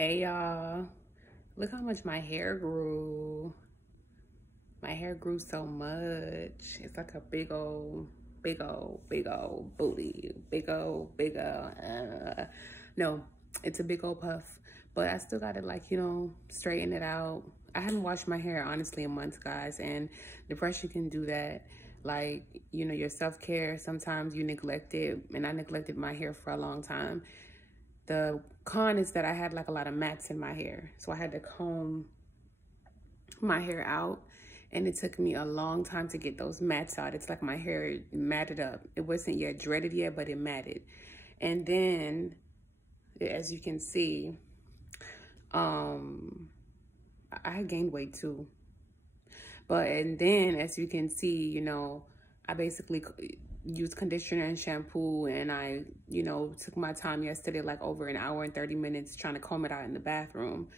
Hey y'all, look how much my hair grew. My hair grew so much. It's like a big old booty. No, it's a big old puff. But I still gotta, like, straighten it out. I haven't washed my hair honestly in months, guys, and depression can do that. Like, your self-care, sometimes you neglect it, and I neglected my hair for a long time. The con is that I had like a lot of mats in my hair. So I had to comb my hair out, and it took me a long time to get those mats out. It's like my hair matted up. It wasn't yet dreaded yet, but it matted. And then, as you can see, I gained weight too. And then, as you can see, I basically used conditioner and shampoo, and I, took my time yesterday, like over an hour and 30 minutes trying to comb it out in the bathroom.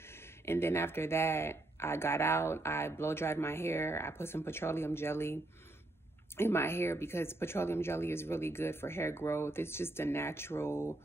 And then after that, I got out, I blow dried my hair. I put some petroleum jelly in my hair because petroleum jelly is really good for hair growth. It's just a natural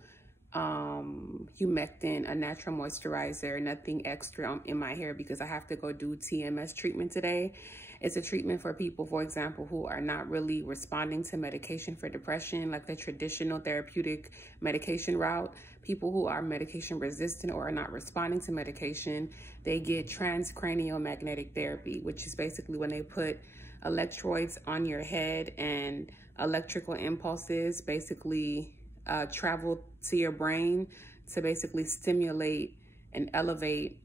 humectant, a natural moisturizer, nothing extra in my hair because I have to go do TMS treatment today. It's a treatment for people, for example, who are not really responding to medication for depression, like the traditional therapeutic medication route. People who are medication resistant or are not responding to medication, they get transcranial magnetic therapy, which is basically when they put electrodes on your head and electrical impulses basically travel to your brain to basically stimulate and elevate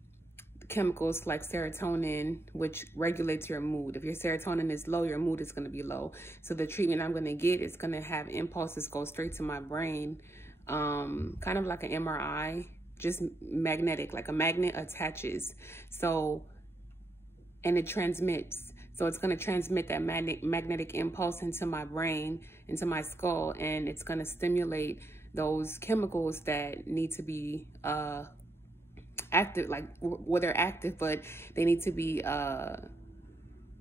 chemicals like serotonin, which regulates your mood. If your serotonin is low, your mood is going to be low. So the treatment I'm going to get is going to have impulses go straight to my brain, kind of like an MRI, just magnetic, like a magnet attaches. So, and it transmits. So it's going to transmit that magnetic impulse into my brain, into my skull, and it's going to stimulate those chemicals that need to be active, like, well, they're active, but they need to be how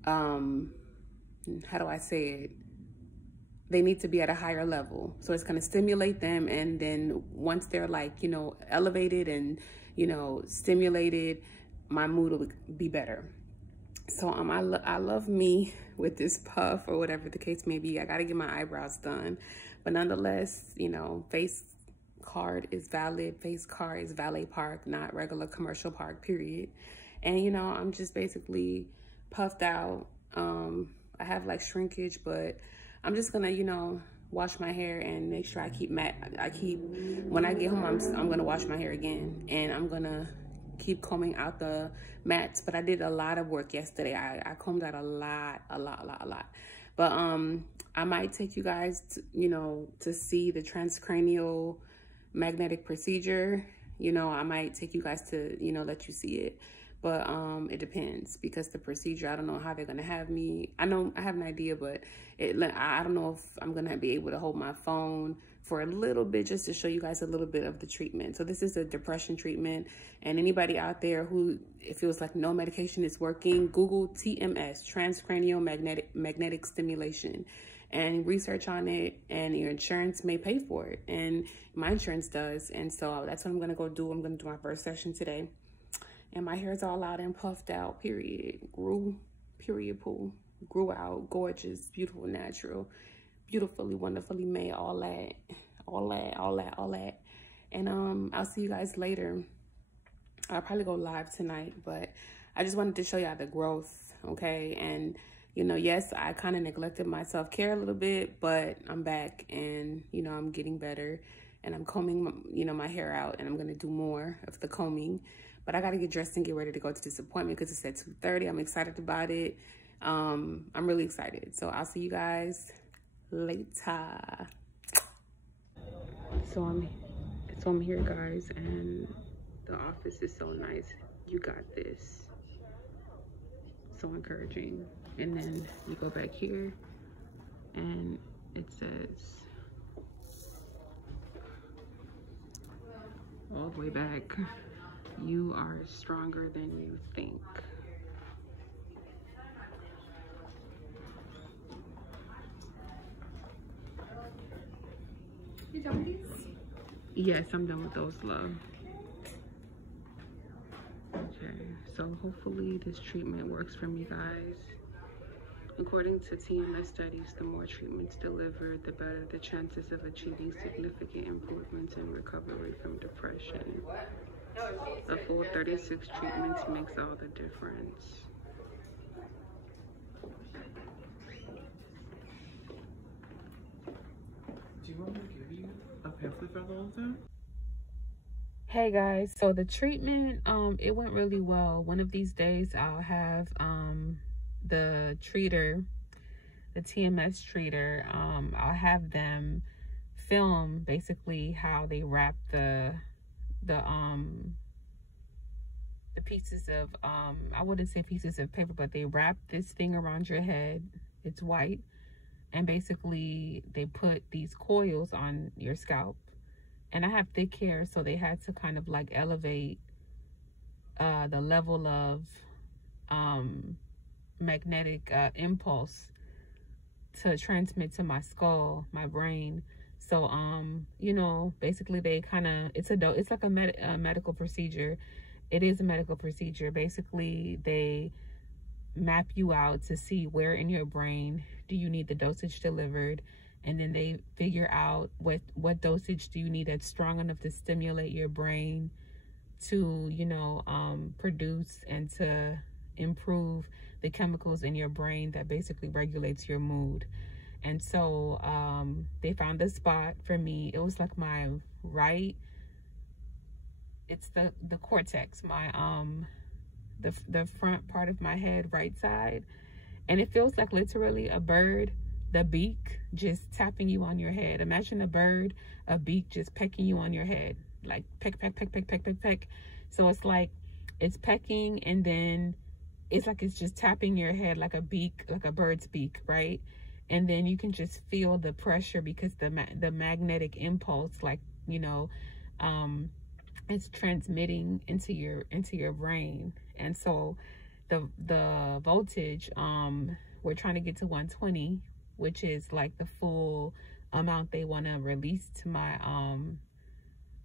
do I say it? They need to be at a higher level. So it's going to stimulate them, and then once they're like, elevated and, stimulated, my mood will be better. So I love me with this puff or whatever the case may be. I got to get my eyebrows done, but nonetheless, face card is valid. Face card is valet park, not regular commercial park, period. And I'm just basically puffed out. I have like shrinkage, but I'm just gonna wash my hair and make sure I keep when I get home, I'm gonna wash my hair again, and I'm gonna keep combing out the mats. But I did a lot of work yesterday. I combed out a lot. But I might take you guys to see the transcranial magnetic procedure. I might take you guys to let you see it, but it depends, because the procedure, I don't know how they're gonna have me. I know I have an idea, but I don't know if I'm gonna be able to hold my phone for a little bit, just to show you guys a little bit of the treatment. So this is a depression treatment, and anybody out there who it feels like no medication is working, Google TMS, transcranial magnetic stimulation, and research on it, and your insurance may pay for it, and my insurance does. And so that's what I'm gonna go do. I'm gonna do my first session today, and my hair's all out and puffed out, period. Grew, period, pool. Grew out, gorgeous, beautiful, natural, beautifully, wonderfully made, all that. And I'll see you guys later. I'll probably go live tonight, but I just wanted to show y'all the growth, okay? And yes, I kind of neglected my self-care a little bit, but I'm back, and I'm getting better, and I'm combing my hair out, and I'm gonna do more of the combing. But I gotta get dressed and get ready to go to this appointment because it's at 2:30. I'm excited about it. I'm really excited. So I'll see you guys later. So I'm here, guys, and the office is so nice. You got this. So encouraging. And then you go back here, and it says all the way back, you are stronger than you think. You done with these? Yes, I'm done with those, love. So hopefully this treatment works for me, guys. According to TMS studies, the more treatments delivered, the better the chances of achieving significant improvements in recovery from depression. A full 36 treatments makes all the difference. Do you want me to give you a pamphlet for all of them? Hey guys, so the treatment, it went really well. One of these days I'll have the treater, the TMS treater, I'll have them film basically how they wrap the pieces of I wouldn't say pieces of paper, but they wrap this thing around your head. It's white, and basically they put these coils on your scalp. And I have thick hair, so they had to kind of like elevate the level of magnetic impulse to transmit to my skull, my brain. So you know, basically they kind of, it's like a medical procedure. It is a medical procedure. Basically they map you out to see where in your brain do you need the dosage delivered, and then they figure out what dosage do you need that's strong enough to stimulate your brain to, you know, produce and to improve the chemicals in your brain that basically regulates your mood. And so they found the spot for me. It was like my right, it's the cortex, my the front part of my head, right side. And it feels like literally a bird, the beak just tapping you on your head. Imagine a bird, a beak just pecking you on your head, like peck, peck, peck, peck, peck, peck, peck. So it's like it's pecking, and then it's like it's just tapping your head like a beak, like a bird's beak, right? And then you can just feel the pressure because the magnetic impulse, like, you know, it's transmitting into your brain. And so the voltage, we're trying to get to 120, which is like the full amount they want to release to my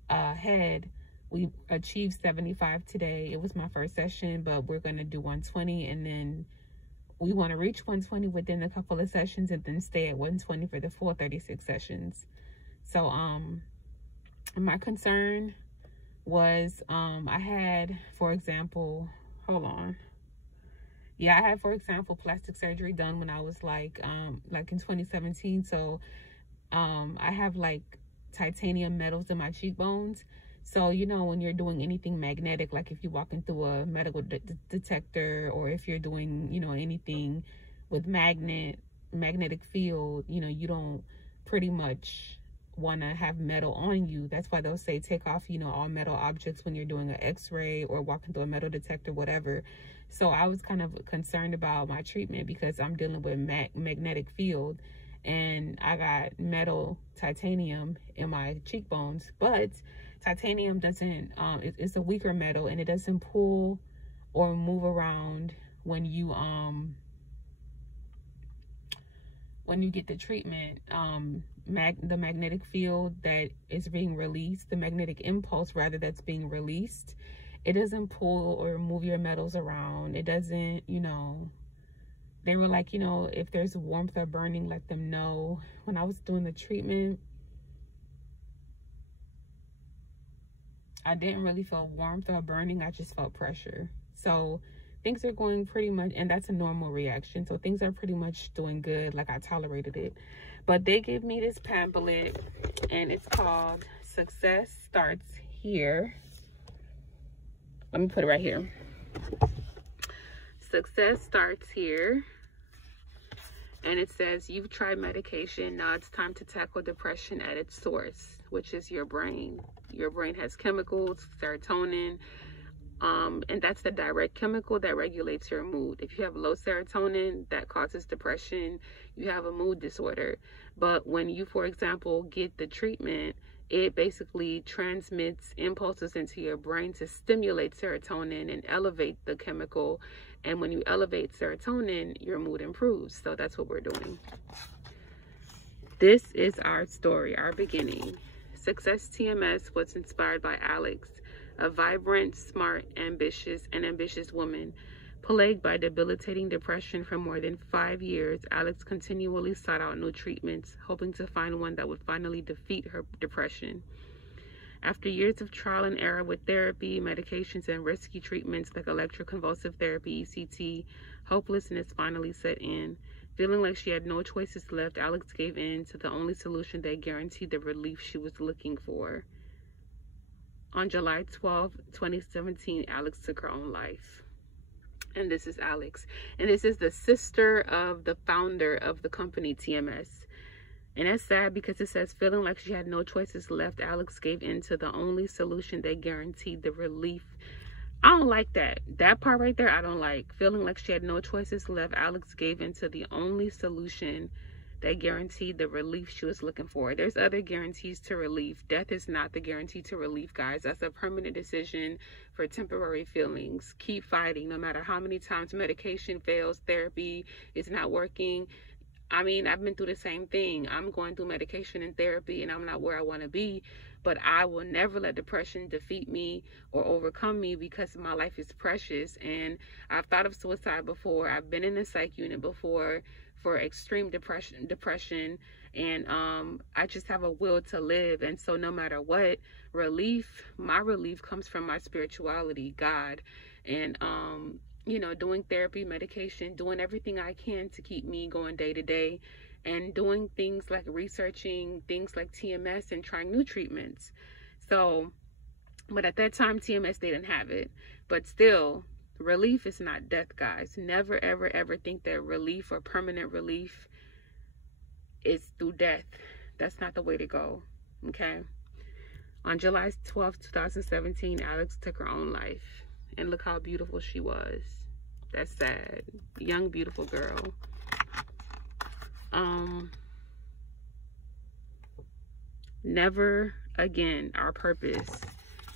head. We achieved 75 today. It was my first session, but we're going to do 120, and then we want to reach 120 within a couple of sessions and then stay at 120 for the full 36 sessions. So my concern was I had, for example, hold on. Yeah, I had, for example, plastic surgery done when I was like in 2017. So I have like titanium metals in my cheekbones. So, you know, when you're doing anything magnetic, like if you're walking through a medical detector, or if you're doing, you know, anything with magnetic field, you know, you don't pretty much want to have metal on you. That's why they'll say take off, you know, all metal objects when you're doing an x-ray or walking through a metal detector, whatever. So I was kind of concerned about my treatment because I'm dealing with magnetic field, and I got metal titanium in my cheekbones. But titanium doesn't, it's a weaker metal, and it doesn't pull or move around when you get the treatment. The magnetic field that is being released, the magnetic impulse rather that's being released, it doesn't pull or move your metals around. It doesn't, you know, they were like, you know, if there's warmth or burning, let them know. When I was doing the treatment, I didn't really feel warmth or burning. I just felt pressure. So things are going pretty much, and that's a normal reaction. So things are pretty much doing good. Like, I tolerated it. But they gave me this pamphlet, and it's called Success Starts Here. Let me put it right here. Success starts here. And it says, you've tried medication. Now it's time to tackle depression at its source, which is your brain. Your brain has chemicals, serotonin, and that's the direct chemical that regulates your mood. If you have low serotonin, that causes depression. You have a mood disorder. But when you, for example, get the treatment, it basically transmits impulses into your brain to stimulate serotonin and elevate the chemical. And when you elevate serotonin, your mood improves. So that's what we're doing. This is our story, our beginning. Success TMS was inspired by Alex. A vibrant, smart, ambitious woman. Plagued by debilitating depression for more than 5 years, Alex continually sought out new treatments, hoping to find one that would finally defeat her depression. After years of trial and error with therapy, medications, and risky treatments like electroconvulsive therapy, ECT, hopelessness finally set in. Feeling like she had no choices left, Alex gave in to the only solution that guaranteed the relief she was looking for. On July 12, 2017, Alex took her own life. And this is Alex. And this is the sister of the founder of the company, TMS. And that's sad because it says, feeling like she had no choices left, Alex gave in to the only solution that guaranteed the relief. I don't like that. That part right there, I don't like. Feeling like she had no choices left, Alex gave in to the only solution that guaranteed the relief she was looking for. There's other guarantees to relief. Death is not the guarantee to relief, guys. That's a permanent decision for temporary feelings. Keep fighting no matter how many times medication fails, therapy is not working. I mean, I've been through the same thing. I'm going through medication and therapy, and I'm not where I want to be, but I will never let depression defeat me or overcome me because my life is precious. And I've thought of suicide before. I've been in a psych unit before for extreme depression, and I just have a will to live. And so no matter what, my relief comes from my spirituality, God, and you know, doing therapy, medication, doing everything I can to keep me going day to day, and doing things like researching things like TMS and trying new treatments. So, but at that time, TMS, they didn't have it. But still, relief is not death, guys. Never, ever, ever think that relief or permanent relief is through death. That's not the way to go, okay? On July 12, 2017, Alex took her own life. And look how beautiful she was. That's sad. Young, beautiful girl. Never again, our purpose.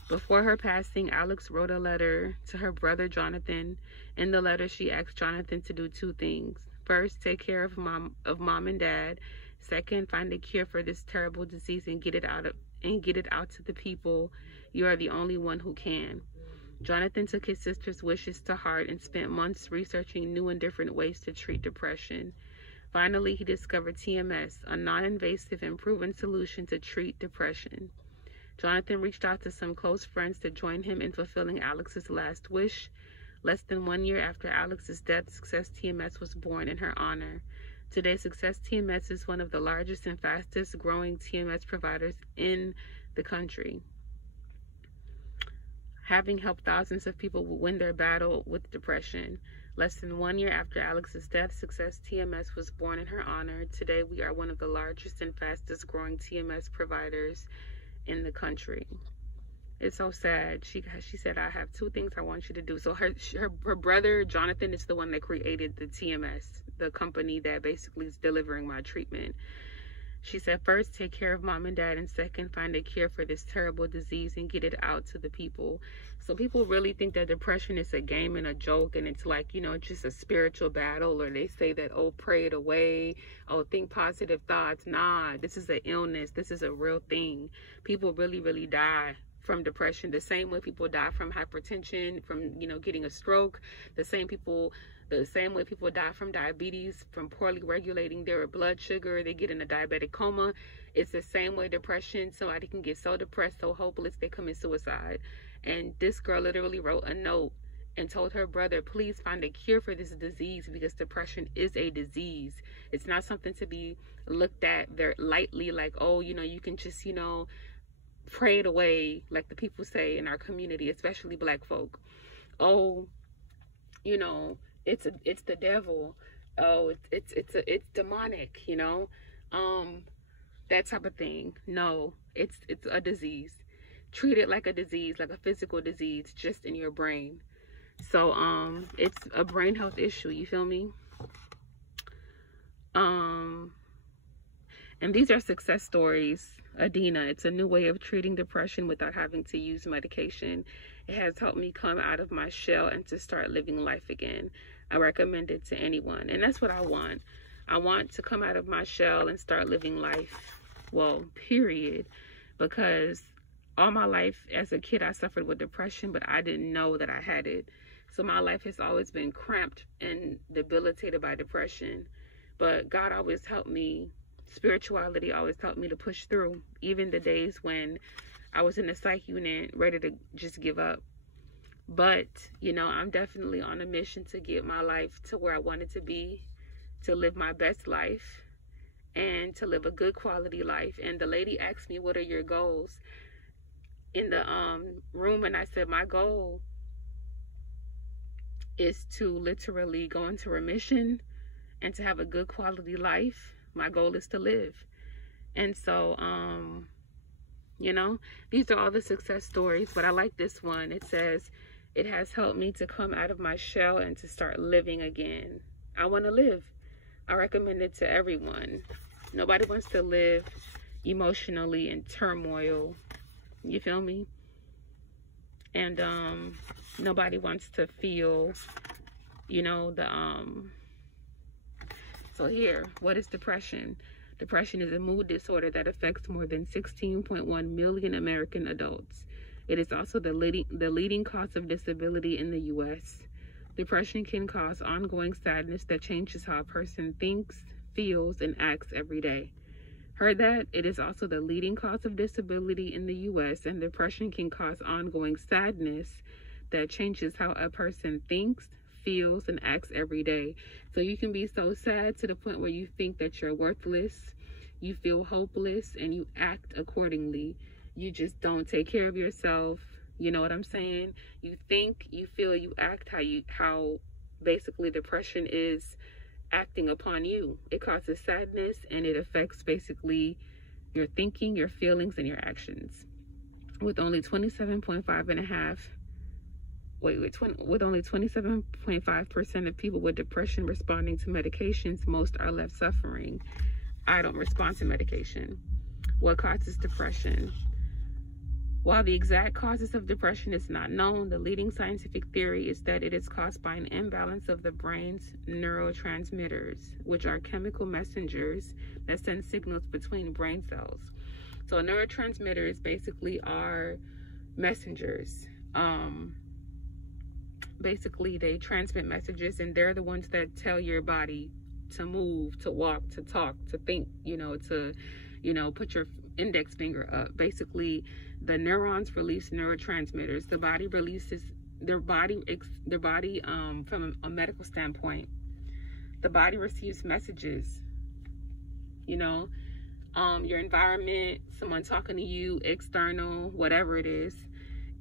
Before her passing, Alex wrote a letter to her brother Jonathan. In the letter, she asked Jonathan to do 2 things. First, take care of mom and dad. Second, find a cure for this terrible disease and get it out to the people. You are the only one who can. Jonathan took his sister's wishes to heart and spent months researching new and different ways to treat depression. Finally, he discovered TMS, a non-invasive and proven solution to treat depression. Jonathan reached out to some close friends to join him in fulfilling Alex's last wish. Less than 1 year after Alex's death, Success TMS was born in her honor. Today, Success TMS is one of the largest and fastest growing TMS providers in the country, having helped thousands of people win their battle with depression. Less than 1 year after Alex's death, Success TMS was born in her honor. Today, we are one of the largest and fastest growing TMS providers in the country. It's so sad. She said, I have 2 things I want you to do. So her brother, Jonathan, is the one that created the TMS, the company that basically is delivering my treatment. She said, first, take care of mom and dad, and second, find a cure for this terrible disease and get it out to the people. So people really think that depression is a game and a joke, and it's like, you know, just a spiritual battle, or they say that, oh, pray it away, oh, think positive thoughts. Nah, this is an illness. This is a real thing. People really, really die from depression the same way people die from hypertension, from, you know, getting a stroke, the same way people die from diabetes, from poorly regulating their blood sugar, they get in a diabetic coma. It's the same way depression, somebody can get so depressed, so hopeless, they commit suicide. And this girl literally wrote a note and told her brother, please find a cure for this disease, because depression is a disease. It's not something to be looked at very lightly, like, oh, you know, you can just, you know, pray it away, like the people say in our community, especially Black folk. Oh, you know, it's the devil. Oh, it's demonic, you know, that type of thing. No, it's a disease. Treat it like a disease, like a physical disease, just in your brain. So it's a brain health issue, you feel me? And these are success stories. Adina, it's a new way of treating depression without having to use medication. It has helped me come out of my shell and to start living life again. I recommend it to anyone. And that's what I want. I want to come out of my shell and start living life. Well, period. Because all my life as a kid, I suffered with depression, but I didn't know that I had it. So my life has always been cramped and debilitated by depression. But God always helped me. Spirituality always helped me to push through, even the days when I was in the psych unit, ready to just give up. But, you know, I'm definitely on a mission to get my life to where I want it to be, to live my best life, and to live a good quality life. And the lady asked me, what are your goals in the room? And I said, my goal is to literally go into remission and to have a good quality life. My goal is to live. And so, you know, these are all the success stories, but I like this one. It says, it has helped me to come out of my shell and to start living again. I want to live. I recommend it to everyone. Nobody wants to live emotionally in turmoil. You feel me? And nobody wants to feel, you know, so here, what is depression? Depression is a mood disorder that affects more than 16.1 million American adults. It is also the leading cause of disability in the U.S. Depression can cause ongoing sadness that changes how a person thinks, feels, and acts every day. Heard that? It is also the leading cause of disability in the U.S., and depression can cause ongoing sadness that changes how a person thinks, feels, and acts every day. So you can be so sad to the point where you think that you're worthless, you feel hopeless, and you act accordingly. You just don't take care of yourself. You know what I'm saying? You think, you feel, you act how basically depression is acting upon you. It causes sadness, and it affects basically your thinking, your feelings, and your actions. With only 27.5% of people with depression responding to medications, most are left suffering. I don't respond to medication. What causes depression? While the exact causes of depression is not known, the leading scientific theory is that it is caused by an imbalance of the brain's neurotransmitters, which are chemical messengers that send signals between brain cells. So neurotransmitters basically are messengers. Basically, they transmit messages, and they're the ones that tell your body to move, to walk, to talk, to think, to put your index finger up. Basically, the neurons release neurotransmitters. The body releases from a medical standpoint, the body receives messages. Your environment, someone talking to you, external, whatever it is,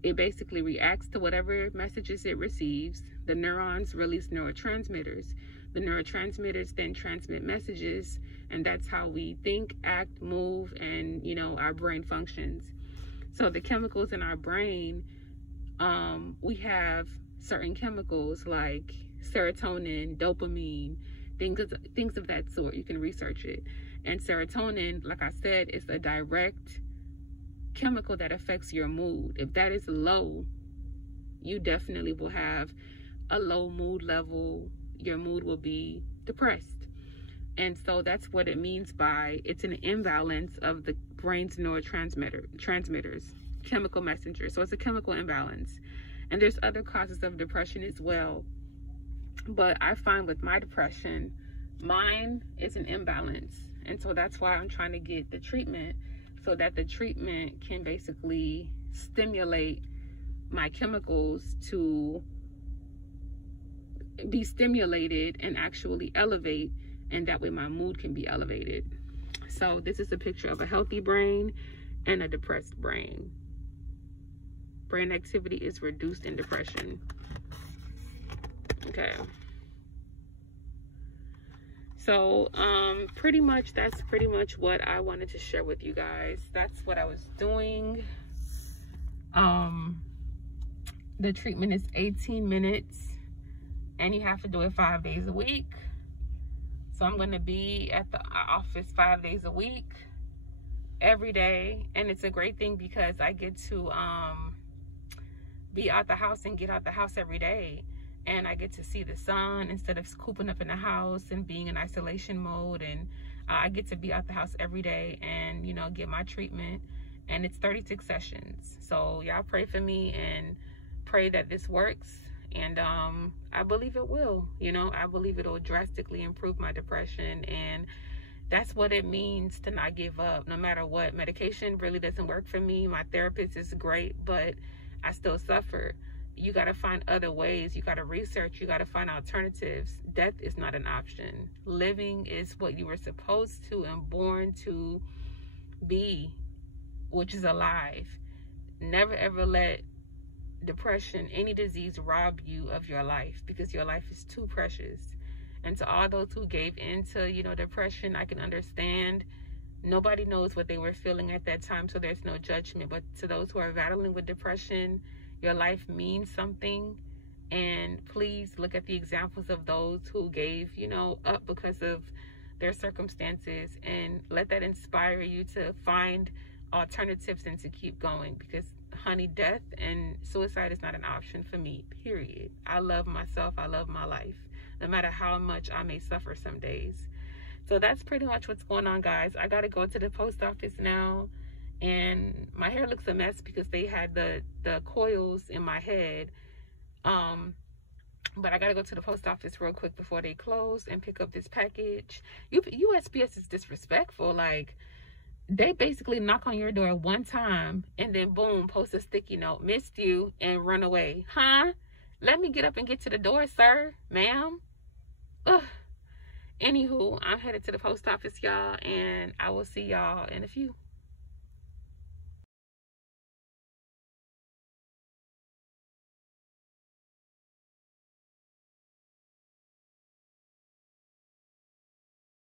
it basically reacts to whatever messages it receives. The neurons release neurotransmitters. The neurotransmitters then transmit messages, and that's how we think, act, move, and our brain functions. So the chemicals in our brain, we have certain chemicals like serotonin, dopamine, things of that sort. You can research it. And serotonin, like I said, is a direct chemical that affects your mood. If that is low, you definitely will have a low mood level. Your mood will be depressed. And so that's what it means by it's an imbalance of the brain's neurotransmitters, chemical messengers. So it's a chemical imbalance. And there's other causes of depression as well. But I find with my depression, mine is an imbalance. And so that's why I'm trying to get the treatment, so that the treatment can basically stimulate my chemicals to be stimulated and actually elevate, and that way my mood can be elevated. So this is a picture of a healthy brain and a depressed brain. Brain activity is reduced in depression. Okay. So that's pretty much what I wanted to share with you guys. That's what I was doing. The treatment is 18 minutes, and you have to do it 5 days a week. So I'm going to be at the office 5 days a week, every day. And it's a great thing because I get to be out the house and get out the house every day. And I get to see the sun instead of cooping up in the house and being in isolation mode. And I get to be out the house every day and, get my treatment and it's 36 sessions. So y'all pray for me and pray that this works. And I believe it will. You know, I believe it'll drastically improve my depression, and that's what it means to not give up no matter what. Medication really doesn't work for me. My therapist is great, but I still suffer. You got to find other ways. You got to research. You got to find alternatives. Death is not an option. Living is what you were supposed to and born to be, which is alive. Never ever let depression, any disease, rob you of your life, because your life is too precious. And to all those who gave into, you know, depression, I can understand. Nobody knows what they were feeling at that time, so there's no judgment. But to those who are battling with depression, your life means something. And please look at the examples of those who gave, you know, up because of their circumstances, and let that inspire you to find alternatives and to keep going, because honey, death and suicide is not an option for me, period. I love myself. I love my life, no matter how much I may suffer some days. So that's pretty much what's going on, guys. I got to go to the post office now, and my hair looks a mess because they had the coils in my head. But I got to go to the post office real quick before they close and pick up this package. USPS is disrespectful. Like, they basically knock on your door one time and then boom, post a sticky note, missed you, and run away. Huh? Let me get up and get to the door, sir, ma'am. Ugh. Anywho, I'm headed to the post office, y'all, and I will see y'all in a few.